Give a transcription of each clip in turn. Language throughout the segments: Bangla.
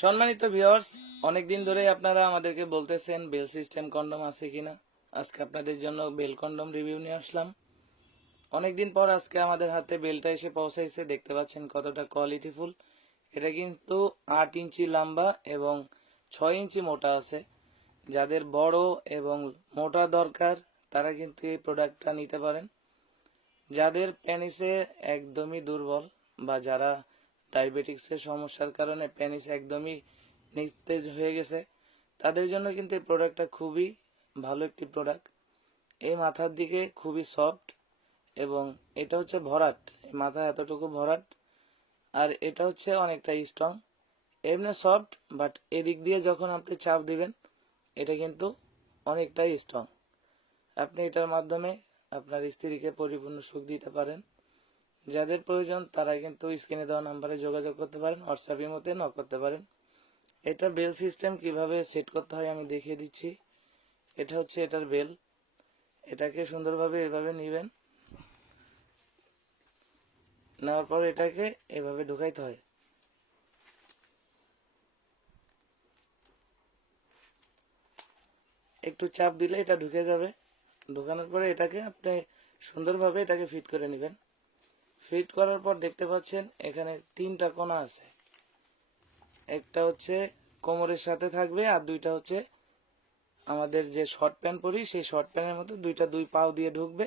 সম্মানিত ভিউয়ার্স, অনেকদিন ধরেই আপনারা আমাদেরকে বলতেছেন বেল সিস্টেম কন্ডম আছে কিনা। আজকে আপনাদের জন্য বেল কন্ডম রিভিউ নিয়ে আসলাম। অনেকদিন পর আজকে আমাদের হাতে বেলটা এসে পৌঁছাইছে। দেখতে পাচ্ছেন কতটা কোয়ালিটিফুল। এটা কিন্তু 8 ইঞ্চি লম্বা এবং 6 ইঞ্চি মোটা আছে। যাদের বড় এবং মোটা দরকার তারা কিন্তু এই প্রোডাক্টটা নিতে পারেন। যাদের পেনিসে একদমই দুর্বল বা যারা ডায়াবেটিক্সের সমস্যার কারণে পেনিস একদমই নিস্তেজ হয়ে গেছে, তাদের জন্য কিন্তু এই প্রোডাক্টটা খুবই ভালো একটি প্রোডাক্ট। এই মাথার দিকে খুবই সফট এবং এটা হচ্ছে ভরাট, এই মাথা এতটুকু ভরাট, আর এটা হচ্ছে অনেকটা স্ট্রং। এমনি সফট, বাট এদিক দিয়ে যখন আপনি চাপ দিবেন এটা কিন্তু অনেকটাই স্ট্রং। আপনি এটার মাধ্যমে আপনার স্ত্রীকে পরিপূর্ণ সুখ দিতে পারেন। যাদের প্রয়োজন তারা কিন্তু স্ক্রিনে দেওয়া নাম্বারে যোগাযোগ করতে পারেন, হোয়াটসঅ্যাপ ইমোতে নক করতে পারেন। এটা বেল সিস্টেম কিভাবে সেট করতে হয় আমি দেখিয়ে দিচ্ছি। এটা হচ্ছে এটার বেল। এটাকে সুন্দরভাবে এভাবে নেবেন, নেওয়ার পর এটাকে এভাবে ঢুকাইতে হয়। একটু চাপ দিলে এটা ঢুকে যাবে। ঢুকানোর পরে এটাকে আপনি সুন্দরভাবে এটাকে ফিট করে নেবেন। ফিট করার পর দেখতে পাচ্ছেন এখানে 3টা কোণা আছে। একটা হচ্ছে কোমরের সাথে থাকবে, আর 2টা হচ্ছে আমাদের যে শর্ট প্যান্ট পরি সেই শর্ট প্যান্টের মতো 2টা 2 পাও দিয়ে ঢুকবে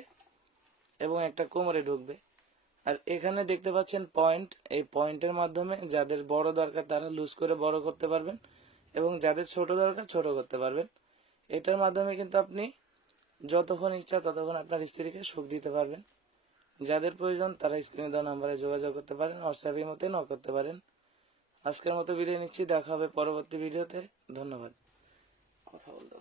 এবং একটা কোমরে ঢুকবে। আর এখানে দেখতে পাচ্ছেন পয়েন্ট, এই পয়েন্টের মাধ্যমে যাদের বড় দরকার তারা লুজ করে বড় করতে পারবেন এবং যাদের ছোট দরকার ছোট করতে পারবেন। এটার মাধ্যমে কিন্তু আপনি যতক্ষণ ইচ্ছা ততক্ষণ আপনার স্ত্রীকে সুখ দিতে পারবেন। যাদের প্রয়োজন তারা স্ক্রিনে দেওয়া নাম্বারে যোগাযোগ করতে পারেন, হোয়াটসঅ্যাপের মধ্যে নক করতে পারেন। আজকের মতো বিদায় নিচ্ছি, দেখা হবে পরবর্তী ভিডিওতে। ধন্যবাদ। কথা বলতে